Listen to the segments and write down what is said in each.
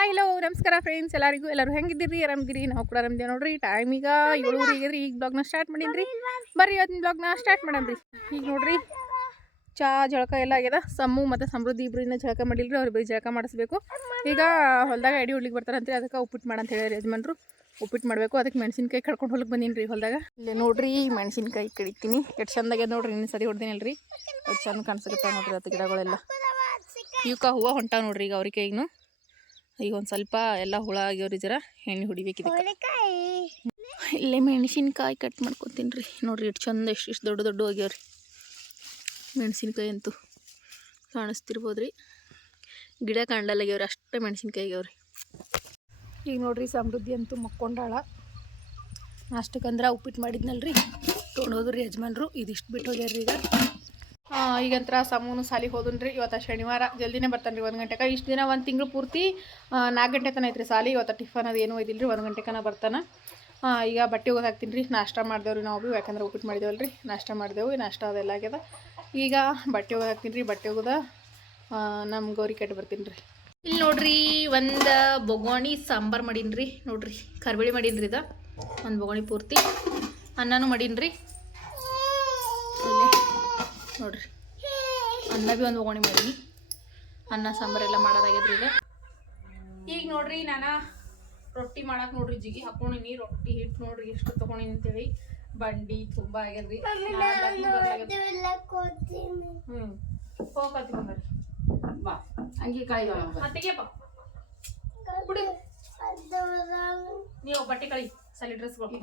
Hi hello ನಮಸ್ಕಾರ friends ಎಲ್ಲರಿಗೂ? ಎಲ್ಲರೂ ಹೆಂಗಿದ್ದೀರಿ? ಆರಾಮಿದ್ದೀರಿ? ನಾವು ಕೂಡ ಆರಾಮಿದ್ದೀವಿ. ನೋಡ್ರಿ ಟೈಮ್ ಈಗ ಏಳುವರೆ ಆಗಿದ್ರಿ. ಈಗ ಬ್ಲಾಗ್ನ ಸ್ಟಾರ್ಟ್ ಮಾಡಿದ್ರಿ. ಬರ್ರಿ, ಇವತ್ತಿನ ಬ್ಲಾಗ್ನ ಸ್ಟಾರ್ಟ್ ಮಾಡಮ್ರಿ ಈಗ ನೋಡ್ರಿ, ಚಾ, ಜಳಕ ಎಲ್ಲ ಆಗ್ಯದ. ಸಮ್ಮು ಮತ್ತು ಸಮೃದ್ಧಿ ಇನ್ನೂ ಜಳಕ ಮಾಡಿಲ್ರಿ. ಅವ್ರು ಬರೀ ಜಳಕ ಮಾಡಿಸ್ಬೇಕು. ಈಗ ಹೊಲ್ದಾಗ ಎಡಿ ಹುಡ್ಲಿಕ್ಕೆ ಬರ್ತಾರಂತೆ ಅದಕ್ಕೆ ಉಪ್ಪಿಟ್ಟು ಮಾಡಂತ ಹೇಳಿದ್ರಿ ಯಜಮಾನ್ರು. ಉಪ್ಪಿಟ್ಟು ಮಾಡಬೇಕು. ಅದಕ್ಕೆ ಮೆಣಸಿನ್ಕಾಯಿ ಕಡ್ಕೊಂಡು ಹೊಲಕ್ಕೆ ಬಂದೀನಿ ರೀ ಹೊಲ್ದಾಗ. ಇಲ್ಲೇ ನೋಡ್ರಿ, ಮೆಣಸಿನ್ಕಾಯಿ ಕಡಿತೀನಿ ಎಷ್ಟು ಚಂದಾಗ್ಯದ ನೋಡ್ರಿ. ಇನ್ನೊಂದು ಸರಿ ಹೊಡ್ದಿನಲ್ರಿ. ಎಷ್ಟು ಚಂದ ಕಾಣಿಸಕತ್ತಾವ ನೋಡ್ರಿ ಅದು ಗಿಡಗಳೆಲ್ಲ. ಇವಕ್ಕ ಹೂವು ಹೊಂಟಾವ ನೋಡ್ರಿ ಈಗ ಅವ್ರಿಗೆ ಕೈಗೂ ಈಗ ಒಂದು ಸ್ವಲ್ಪ ಎಲ್ಲ ಹುಳ ಆಗ್ಯವ್ರಿ ಜರ ಎಣ್ಣೆ ಹೊಡಿಬೇಕಿದೆ ಇಲ್ಲೇ ಮೆಣಸಿನ್ಕಾಯಿ ಕಟ್ ಮಾಡ್ಕೊತೀನಿ ರೀ. ನೋಡ್ರಿ ಎಷ್ಟು ಚಂದ ಎಷ್ಟು ಇಷ್ಟು ದೊಡ್ಡ ದೊಡ್ಡ ಆಗ್ಯಾವ್ರಿ. ಮೆಣಸಿನ್ಕಾಯಿ ಅಂತೂ ಕಾಣಿಸ್ತಿರ್ಬೋದು ರೀ ಗಿಡ ಕಾಣಲಾಗ್ಯಾವ್ರಿ ಅಷ್ಟೇ ಮೆಣಸಿನ್ಕಾಯಿ ಆಗ್ಯಾವ್ರಿ. ಈಗ ನೋಡ್ರಿ ಸಮೃದ್ಧಿ ಅಂತೂ ಮಕ್ಕೊಂಡಾಳ. ನಾಷ್ಟಕ್ಕಂದ್ರೆ ಉಪ್ಪಿಟ್ಟು ಮಾಡಿದ್ನಲ್ರಿ. ತೊಗೊಂಡೋದ್ರಿ ಯಜಮಾನ್ರು. ಇದಿಷ್ಟು ಬಿಟ್ಟು ಹೋಗ್ಯಾರ್ರಿ ಈಗ ಈಗಂತ್ರ ಸಮೂನು ಸಾಲಿಗೆ ಹೋದನ್ರಿ. ಇವತ್ತು ಶನಿವಾರ. ಜಲ್ದಿನೇ ಬರ್ತಾನೆ ರೀ ಒಂದು ಗಂಟೆಗೆ ಇಷ್ಟು ದಿನ ಒಂದು ತಿಂಗಳು ಪೂರ್ತಿ ನಾಲ್ಕು ಗಂಟೆ ತನಕ ಐತ್ರಿ ಸಾಲಿ. ಇವತ್ತು ಟಿಫನ್ ಅದು ಏನೂ ಒಯ್ದಿಲ್ಲ ರೀ ಒಂದು ಗಂಟೆಕನ ಬರ್ತಾನೆ. ಈಗ ಬಟ್ಟೆ ಹೋಗೋದು ಹಾಕ್ತೀನಿ ರೀ ನಾಷ್ಟ ಮಾಡ್ದೇವ್ರಿ ನಾವು ಭೀ. ಯಾಕಂದ್ರೆ ಉಪ್ಪಿಟ್ಟು ಮಾಡಿದೇವಲ್ಲ ರೀ ನಾಷ್ಟ ಮಾಡಿದೆವು ನಾಷ್ಟ ಅದೆಲ್ಲ ಆಗ್ಯದ. ಈಗ ಬಟ್ಟೆ ಹೋಗೋದು ಹಾಕ್ತೀನಿ ರೀ ಬಟ್ಟೆ ಹೋಗೋದ ನಮ್ಮ ಗೌರಿ ಕಟ್ಟಿ ಬರ್ತೀನಿ ರೀ ಇಲ್ಲಿ ನೋಡ್ರಿ, ಒಂದು ಬೊಗೋಣಿ ಸಾಂಬಾರು ಮಾಡೀನಿ ರೀ ನೋಡ್ರಿ, ಕರ್ಬೇಳಿ ಮಾಡೀನಿ ರೀ ಇದು. ಒಂದು ಬೊಗೋಣಿ ಪೂರ್ತಿ. ಅನ್ನನೂ ಮಾಡೀನಿ ರೀ ನೋಡ್ರಿ. ಅನ್ನ ಭೀ ಒಂದು ಒಗೋಣಿ ಮಾಡಿ ಅನ್ನ ಸಾಂಬಾರೆಲ್ಲ ಮಾಡೋದಾಗಿದ್ರಿ ಈಗ. ಈಗ ನೋಡ್ರಿ ನಾನು ರೊಟ್ಟಿ ಮಾಡಕ್ಕೆ ನೋಡ್ರಿ ಜಿಗಿ ಹಾಕೊಂಡಿನಿ ರೊಟ್ಟಿ ಹಿಟ್ಟು ನೋಡ್ರಿ ಎಷ್ಟು ತೊಗೊಂಡಿನಿ ಅಂತೇಳಿ ಬಂಡಿ ತುಂಬ ಆಗ್ಯದ್ರಿ. ಹ್ಞೂ ಹೋಗತ್ತಿ ಬಾ. ಹಂಗೆ ನೀವು ಬಟ್ಟೆ ಕಳಿ. ಸಾಲಿ ಡ್ರೆಸ್ ಇವತ್ತು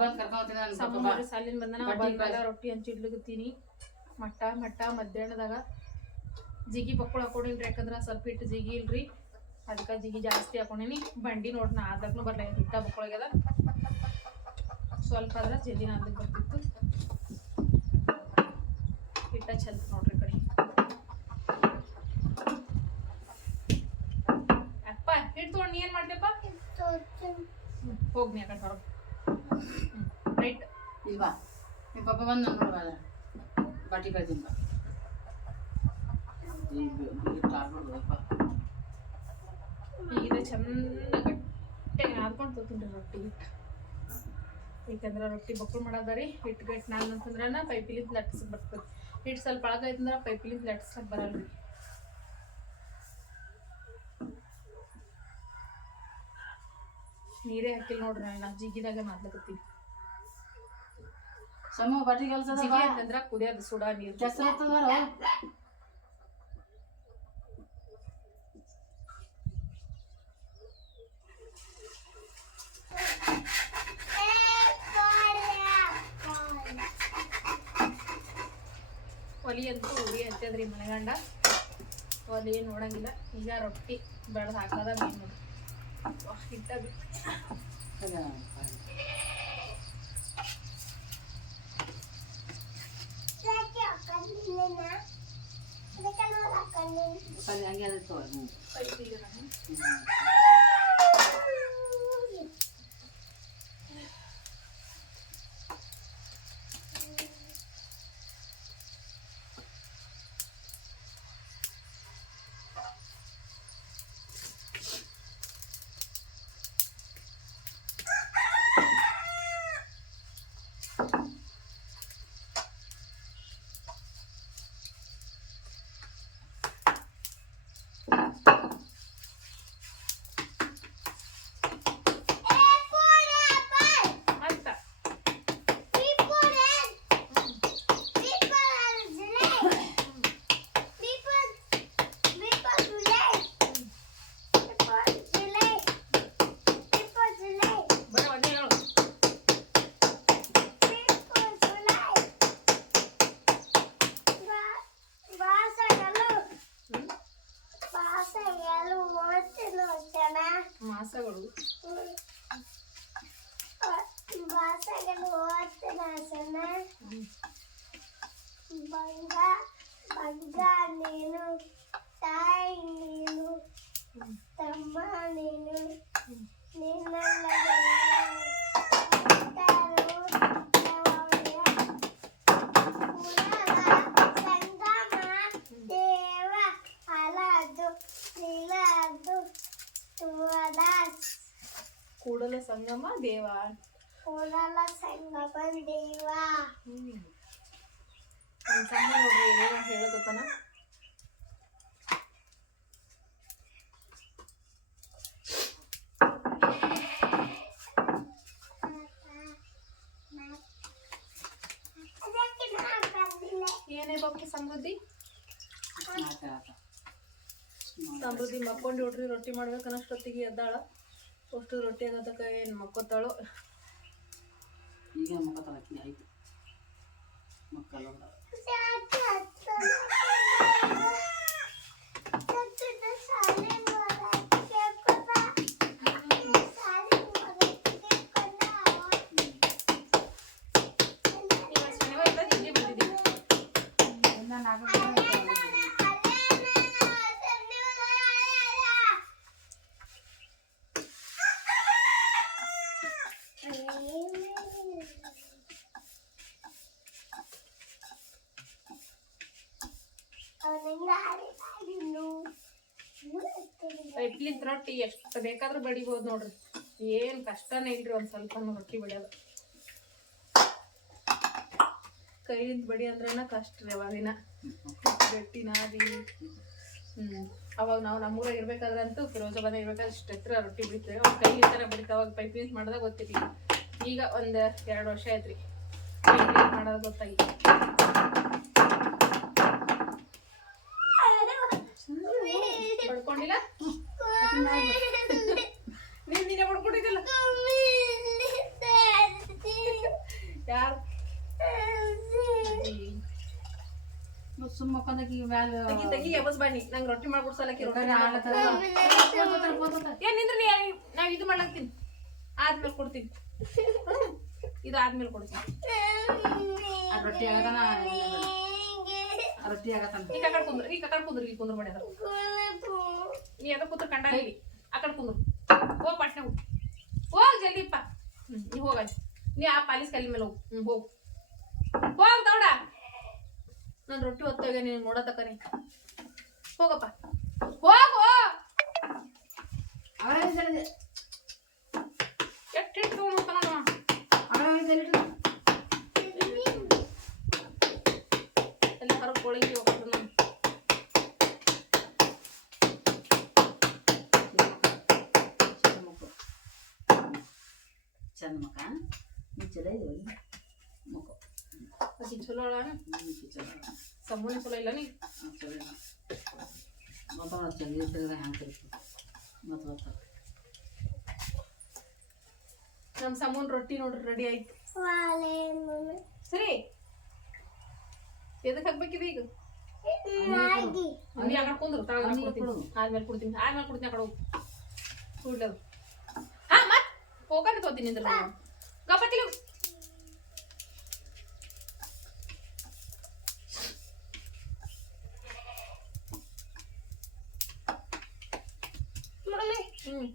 ಸಾಲಿನ ಬಂದನ. ರೊಟ್ಟಿ ಹಂಚಿ ಕಳ್ಸಿ. ರೊಟ್ಟಿ ಹಂಚಿಡ್ಲಿಕತ್ತೀನಿ ಮಟ್ಟ ಮಟ್ಟ ಮಧ್ಯಾಹ್ನದಾಗ ಜಿಗಿ ಬಕ್ಕಳು ಹಾಕೊಂಡಿನ್ರಿ, ಯಾಕಂದ್ರೆ ಸ್ವಲ್ಪ ಹಿಟ್ಟು ಜಿಗಿ ಇಲ್ರಿ. ಅದಕ್ಕೆ ಜಿಗಿ ಜಾಸ್ತಿ ಹಾಕೊಂಡಿನಿ. ಬಂಡಿ ನೋಡಿ, ನಾ ಅದಕ್ಕೂ ಬರ್ಲ, ಹಿಟ್ಟ ಬಕ್ಕಳಾಗ್ಯದ ಸ್ವಲ್ಪ ಆದ್ರೆ ಜಲ್ದಿನ ಅದಕ್ಕೆ ಬರ್ತಿತ್ತು. ಹಿಟ್ಟ ಚಲ್ತ ನೋಡ್ರಿ ಕಡೆ. ಅಪ್ಪ ಹಿಟ್ಟು ತೊಗೊಂಡು ನೀ ಏನ್ ಮಾಡ್ದೆಪ್ಪ ಹೋಗ್ನಿ ಆ ಹೊರಗೆ. ರೈಟ್. ಇಲ್ವಾ? ನಿಮ್ಮ ಪಪ್ಪ ಬಂದು ನಾನು ಕಳ್ತೀನಿ ಬಾ ಈಗ ಚಂದ ಗಟ್ಟೆ ನಾದ್ಕೊಂಡು ತೊಗೊಂಡ್ರಿ ರೊಟ್ಟಿ ಯಾಕಂದ್ರೆ ರೊಟ್ಟಿ ಬಕ್ಕಳು ಮಾಡೋದಾರಿ ಹಿಟ್ಟು ಗಟ್ಟಿ ನಾನು ಅಂತಂದ್ರೆ ಪೈಪಿಲಿಂದ ಲಟ್ಸ್ ಬರ್ತದೆ. ಹಿಟ್ಟು ಸ್ವಲ್ಪ ಅಳಗೈತಂದ್ರೆ ಪೈಪಿಲಿಂದ ಲಟ್ಸಕ್ಕೆ ಬರಲ್ರಿ ನೀರೇ ಹಾಕಿಲ್ಲ ನೋಡ್ರಿ ನಾನು ಜಿಗಿದಾಗ ಮಾಡ್ಲಕತ್ತೀನಿ ಸಮ ಬಟ್ಟೆ ಕೆಲಸ ಜಿಗಿ ಅಂತಂದ್ರೆ ಕುದಿಯೋದು ಸುಡ ನೀರು ಕೆಸರು ಇರ್ತದಲ್ಲ ಒಲಿ ಅಂತೂ ಉರಿ ಹತ್ತದ್ರಿ ಮನೆಗಂಡ. ಒಲಿ ನೋಡಂಗಿಲ್ಲ. ಈಗ ರೊಟ್ಟಿ ಬೆಳೆದು ಹಾಕೋದ ಮೇನ್. ನೋಡಿ ನೋಡ್ರಿ ಏನೇನೋ ಹೇಳಕತ್ತಾನ ಅದಕ್ಕೆ ನಾನು ಬಂದಿಲ್ಲ ಏನೇ ಬಾಪು ಸಮೃದ್ಧಿ? ಸಮೃದ್ಧಿ ಮಕ್ಕೊಂಡು ನೋಡ್ರಿ ರೊಟ್ಟಿ ಮಾಡ್ಬೇಕನ್ನಷ್ಟೊತ್ತಿಗೆ ಎದ್ದಾಳ. ಅಷ್ಟು ರೊಟ್ಟಿ ಆಗತಕ್ಕ ಏನು ಮಕ್ಕೋತಾಳೋ? ಈಗ ಮುಖ ತಳಕಿ ಆಯ್ತು. ಮಕ್ಕಳು ಇವಾಗ ಇಡ್ಲಿಂದ ರೊಟ್ಟಿ ಎಷ್ಟು ಬೇಕಾದ್ರೂ ಬಡಿಬೋದು ನೋಡ್ರಿ. ಏನು ಕಷ್ಟನೇ ಇಲ್ರಿ ಒಂದು ಸ್ವಲ್ಪ ರೊಟ್ಟಿ ಬಡಿಯೋದು. ಕೈಯಿಂದ ಬಡಿ ಅಂದ್ರನ ಕಷ್ಟ ರೀ ಅವಾಗಿನ. ಗಟ್ಟಿ ನಾದಿ. ಹ್ಞೂ ಅವಾಗ ನಾವು ನಮ್ಮೂರಾಗ ಇರ್ಬೇಕಾದ್ರಂತೂ ಫಿರೋಜಾಬಾದ ಇರ್ಬೇಕಾದ್ರೆ ಇಷ್ಟು ಎತ್ತರ ರೊಟ್ಟಿ ಬಿಡ್ತೇವೆ. ಅವಾಗ ಕೈ ಥರ ಬಡಿತ, ಅವಾಗ ಯೂಸ್ ಮಾಡಿದಾಗ ಗೊತ್ತಿರ್ಲಿ ಈಗ ಒಂದು ಎರಡು ವರ್ಷ ಆಯ್ತು ರೀ ಮಾಡೋದು ಗೊತ್ತಾಗಿ ಬಡ್ಕೊಂಡಿಲ್ಲ ನೀನು ನೀನೇ ಬಡ್ಕೊಂಡಿದ್ದಿಲ್ಲ ಯಾರು ಸುಮ್ಮ ಮಕ್ಕೊಂದಕ್ಕೆ ಈಗ ಮ್ಯಾಲ ತೆಗಿ ತೆಗಿ ಎಬಸ್ ಬನ್ನಿ ನಂಗೆ ರೊಟ್ಟಿ ಮಾಡ್ಬಿಡ್ಸಲಕ್ಕೆ ರೊಟ್ಟಿ ಆಡ್ಲತ್ತಾರ. ಏನ್ ನಿಂದ್ರಿ ನಾವ್ ಇದು ಮಾಡ್ಲಾಕ್ತೀನಿ ಆದ್ಮೇಲೆ ಕೊಡ್ತೀನಿ ಹ್ಮ್. ಇದು ಆದ್ಮೇಲೆ ಕೊಡ್ತೀನಿ ಆ ರೊಟ್ಟಿ ಆಗತಾನ ಆ ರೊಟ್ಟಿ ಆಗತ್ತಂತ. ಈ ಕಡೆ ಕುಂದ್ರು ಈ ಕಡೆ ಕುಂದ್ರ ಈ ಕುಂದ್ರು ಮಾಡ್ಯಾರ ನೀ ಅದ ಕೂತ್ರ ಕಂಡ ಇಲ್ಲಿ ಆ ಕಡೆ ಕುಂದ್ರ. ಹೋಗ್ ಪಟ್ನೆ ಹೋಗ್. ಹೋಗ್ ಜಲ್ದಿಪ್ಪ ಹ್ಮ್ ನೀ ಹೋಗ ನೀ ಆ ಪಾಲಿಸ್ ಕಲ್ಲಿ ಮೇಲೆ ಹೋಗು. ಹ್ಮ್ ಹೋಗು. ಹೋಗ ದೌಡ. ನಾನು ರೊಟ್ಟಿ ಹೊತ್ತೋಗ ನೀನು ನೋಡತಕ್ಕ ನೀ ಹೋಗಪ್ಪ. ಹೋಗು ಅವರೇ ಎಷ್ಟು ತಗೊಂಡ್ತಾನ ಅವರೇ ಹೊರಗೆ ಕೊಳಗಿ ಹೋಗ್ತದ ನಾನು ಚಂದ ಮಕ್ಕ ನೀ ಚಲೋ ಅಕ್ಕಿ ಚಲೋ ಅಳ ನೀ ಚಲೋ ಇಲ್ಲ ನೀ? ಚಲೋ ಇಲ್ಲ. ಮತ್ತು ಚಂದ ಹ್ಯಾಂಗೆ ಮತ್ತು ಬರ್ತಾರೆ ನಮ್ಮ ಸಮೂನ್ ರೊಟ್ಟಿ ನೋಡ್ರಿ ರೆಡಿ ಆಯ್ತು. ಸರಿ. ಎದಕ್ಕೆ ಹಾಕ್ಬೇಕಿದೆ ಈಗ? ನೀ ಆ ಕಡೆ. ಕುಂದ್ರು ಅವ್ನಿಗೆ ಕೊಡ್ತೀನಿ ಕೊಡು. ಆದ್ಮೇಲೆ ಕೊಡ್ತೀನಿ. ಆದ್ಮೇಲೆ ಕೊಡ್ತೀನಿ ಆ ಕಡೆ ಹೋಗು. ಕೂಡ್ಲದು ಹಾ ಮತ್ ಹೋಗಕ್ಕೆ ತೋತೀನಿ ಇದ್ರ ಗಪ್ಪತ್ತಿಲ್ಲ ಹ್ಮ್.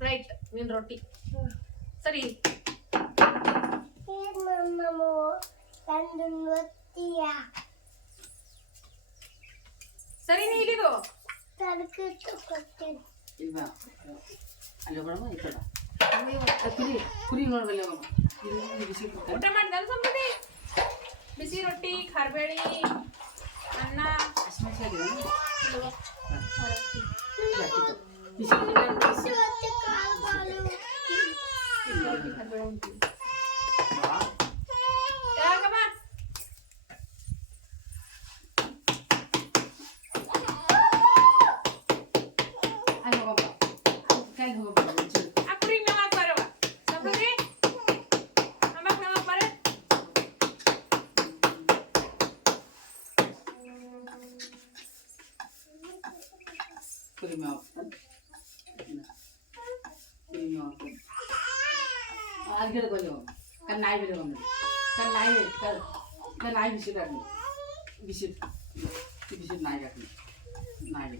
ರೈಟ್ ನಿನ್ ರೊಟ್ಟಿ. ಸರಿ. ಸರಿ ನೀ ಇಲ್ಲಿದು ಇಲ್ಲ ಅಲ್ಲಿ ಹೋಗೋಣ ಈ ಕಡೆ ಕುರಿ ಕುರಿ ನೋಡ್ಬಲ್ಲ ಬಿಸಿ ಊಟ ಮಾಡಿದ ಸಂಬಂಧಿ ಬಿಸಿ ರೊಟ್ಟಿ ಖಾರಬೇಳಿ ಅನ್ನ ಬಿಸಿ ರೊಟ್ಟಿ ಖಾರಬೇಳಿ ಉಣ್ತೀವಿ. ಯಾಕಮ್ಮ? ಅಲ್ಲಿ ಹೋಗೋಣ ಕೈ ಹೋಗೋಣ ಒಂಚೂರು ಆ ಕುರಿ ಮೇವ್ ಹಾಕ್ಬಾರವ್ವ. ಸಂಬಂಧಿ? ಅಮ್ಮಕ್ ಮೇವ್ ಹಾಕ್ಬಾರ? ಕುರಿ ಮೇವು ಹಾಕ್ತಾನೆ ಕುರಿ ಮೇವು ಹಾಕ್ತಾನೆ ಅಲ್ಲಿ ಗಿಡಕ್ಕೆ ಹೋಗಿ ಹೋಗೋಣ ಕಲ್ ನಾಯಿ ಬೇರೆ ಹೋಗೋಣ ಕಲ್ ನಾಯಿ ಕಲ್ ಕಲ್ ನಾಯಿ ಬಿಸಿಲು ಹಾಕಿ ಬಿಸಿಲು ಬಿಸಿಲು ನಾಯಿಗೆ ಹಾಕಿ ನಾಯಿ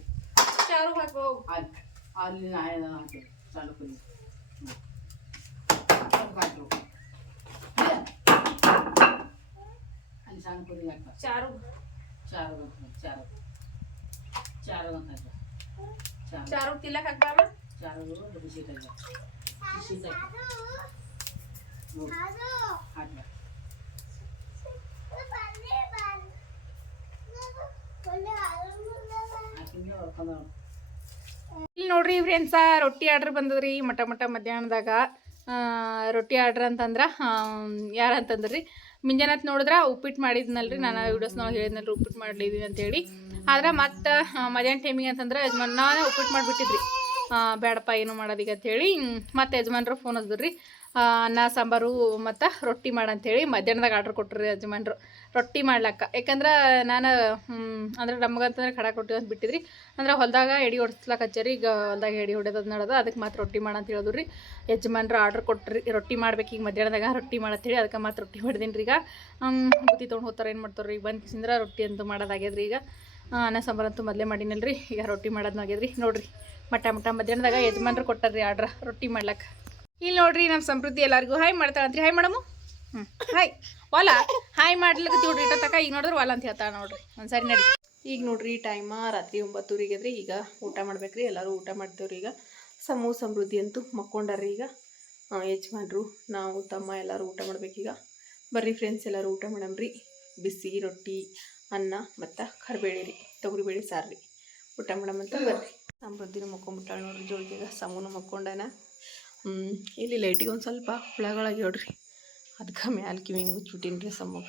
ಚಾರು ಹಾಕು ಹೋಗು. ಅಲ್ಲಿ ಅಲ್ಲಿ ನಾಯಿ ಹಾಕಿ ಸಣ್ಣ ಕುರಿ ಹಾಕಿ ಅಲ್ಲಿ ಸಣ್ಣ ಕುರಿ ಹಾಕ್ತಾರೆ ಚಾರು ತಿಲ್ಲಕ್ ಹಾಕ್ಬಾರ ಚಾರು ಇಲ್ಲಿ ನೋಡ್ರಿ ಫ್ರೆಂಡ್ಸ ರೊಟ್ಟಿ ಆರ್ಡ್ರ್ ಬಂದದ್ರಿ ಮಟ ಮಟ ಮಧ್ಯಾಹ್ನದಾಗ. ರೊಟ್ಟಿ ಆರ್ಡ್ರ್ ಅಂತಂದ್ರೆ ಯಾರಂತಂದ್ರಿ ರೀ ಮುಂಜಾನತ್ ನೋಡಿದ್ರೆ ಉಪ್ಪಿಟ್ಟು ಮಾಡಿದ್ನಲ್ರಿ. ನಾನು ವೀಡಿಯೋಸ್ನೊಳಗೆ ಹೇಳಿದ್ನಲ್ರಿ ಉಪ್ಪಿಟ್ಟು ಅಂತ ಅಂತೇಳಿ. ಆದ್ರೆ ಮತ್ತು ಮಧ್ಯಾಹ್ನ ಟೈಮಿಗೆ ಅಂತಂದ್ರೆ ಯಜಮಾನ್ ಉಪ್ಪಿಟ್ಟು ಮಾಡಿಬಿಟ್ಟಿದ್ರಿ. ಬೇಡಪ್ಪ, ಏನು ಮಾಡೋದೀಗ ಅಂತೇಳಿ ಮತ್ತು ಯಜಮಾನ್ರು ಫೋನ್ ಹಚ್ಚಿದ್ರಿ. ಅನ್ನ, ಸಾಂಬಾರು ಮತ್ತು ರೊಟ್ಟಿ ಮಾಡಂತೇಳಿ ಮಧ್ಯಾಹ್ನದಾಗ ಆರ್ಡ್ರ್ ಕೊಟ್ಟರು ಯಜಮಾನ್ರು. ರೊಟ್ಟಿ ಮಾಡ್ಲಕ್ಕ. ಯಾಕಂದ್ರೆ ನಾನು ಅಂದ್ರೆ ನಮಗಂತಂದ್ರೆ ಖಡಾ ರೊಟ್ಟಿ ಅಂತ ಬಿಟ್ಟಿದ್ರಿ. ಅಂದ್ರೆ ಹೊಲದಾಗ ಎಡಿ ಹೊಡ್ಸ್ಲಕ್ಕ ಹಚ್ಚಾರಿ. ಈಗ ಹೊಲ್ದಾಗ ಎಡಿ ಹೊಡೆಯೋದು ನೋಡೋದು ಅದಕ್ಕೆ ಮತ್ತೆ ರೊಟ್ಟಿ ಮಾಡಂತ ಹೇಳಿದ್ರಿ. ಯಜಮಾನ್ರು ಆರ್ಡ್ರ್ ಕೊಟ್ರಿ, ರೊಟ್ಟಿ ಮಾಡ್ಬೇಕು ಈಗ ಮಧ್ಯಾಹ್ನದಾಗ ರೊಟ್ಟಿ ಮಾಡತ್ತೇಳಿ ಅದಕ್ಕೆ ಮತ್ತೆ ರೊಟ್ಟಿ ಹೊಡೆದೀನಿ ರೀ ಈಗ ಬುತ್ತಿ ತೊಗೊಂಡು ಹೋಗ್ತಾರೆ, ಏನು ಮಾಡ್ತಾರೆ ಈಗ ಬಂದು ಕಿಸಿಂದ್ರೆ ರೊಟ್ಟಿ ಅಂತೂ ಮಾಡೋದಾಗ್ಯದ್ರಿ ಈಗ. ಅನ್ನ ಸಾಂಬಾರಂತೂ ಮೊದಲೇ ಮಾಡಿನಲ್ರಿ. ಈಗ ರೊಟ್ಟಿ ಮಾಡೋದು ಆಗ್ಯದ್ರಿ. ನೋಡ್ರಿ ಮಟ್ಟ ಮಟ ಮಧ್ಯಾಹ್ನದಾಗ ಯಜಮಾನ್ರು ಕೊಟ್ಟಾರ್ರಿ ಆರ್ಡ್ರ್ ರೊಟ್ಟಿ ಮಾಡ್ಲಕ್ಕೆ ಇಲ್ಲಿ ನೋಡ್ರಿ ನಮ್ಮ ಸಮೃದ್ಧಿ ಎಲ್ಲರಿಗೂ. ಹಾಯ್ ಮಾಡ್ತಾಳಂತ್ರಿ ಹಾಯ್ ಮಾಡಮು. ಹ್ಞೂ ಹಾಯ್ ಹೊಲ ಹಾಯ್ ಮಾಡ್ಲಿಕ್ಕೆ ನೋಡ್ರಿ ಇಟ್ಟ ತಕ ಈಗ ನೋಡಿದ್ರೆ ಹೊಲ ಅಂತ ಹೇಳ್ತಾಳೆ ನೋಡ್ರಿ. ಒಂದ್ಸರಿ ನಡಿ. ಈಗ ನೋಡ್ರಿ ಟೈಮ ರಾತ್ರಿ ಒಂಬತ್ತೂರಿಗೆ ರೀ ಈಗ ಊಟ ಮಾಡ್ಬೇಕ್ರಿ. ಎಲ್ಲರೂ ಊಟ ಮಾಡ್ತೇವ್ರಿ ಈಗ. ಸಮೂಹ ಸಮೃದ್ಧಿ ಅಂತೂ ಮಕ್ಕೊಂಡಾರ್ರಿ ಈಗ. ಯಜಮಾನ್ರು ನಾವು ತಮ್ಮ ಎಲ್ಲರೂ ಊಟ ಮಾಡ್ಬೇಕೀಗ ಬರ್ರಿ ಫ್ರೆಂಡ್ಸ್ ಎಲ್ಲರೂ ಊಟ ಮಾಡಮ್ರಿ. ಬಿಸಿ ರೊಟ್ಟಿ ಅನ್ನ ಮತ್ತು ಕರಿಬೇಳೆ ರೀ ತೊಗರಿಬೇಳೆ ಸಾರು ರೀ. ಊಟ ಮಾಡಮಂತ ಬರ್ರಿ. ಸಮೃದ್ಧಿನೂ ಮಕ್ಕೊಂಬಿಟ್ಟಾಳ ನೋಡ್ರಿ ಜೋಳಿಗೆ ಸಮೂನು ಮಕ್ಕೊಂಡನ. ಇಲ್ಲಿ ಲೈಟಿಗೆ ಒಂದು ಸ್ವಲ್ಪ ಹುಳಗಳಾಗಿ ಹೊಡ್ರಿ ಅದಕ್ಕೆ ಮ್ಯಾಲ ಹಿಂಗೆ ಮುಚ್ಚಿಬಿಟ್ಟೀನಿ ರೀ ಸಮ್ಮ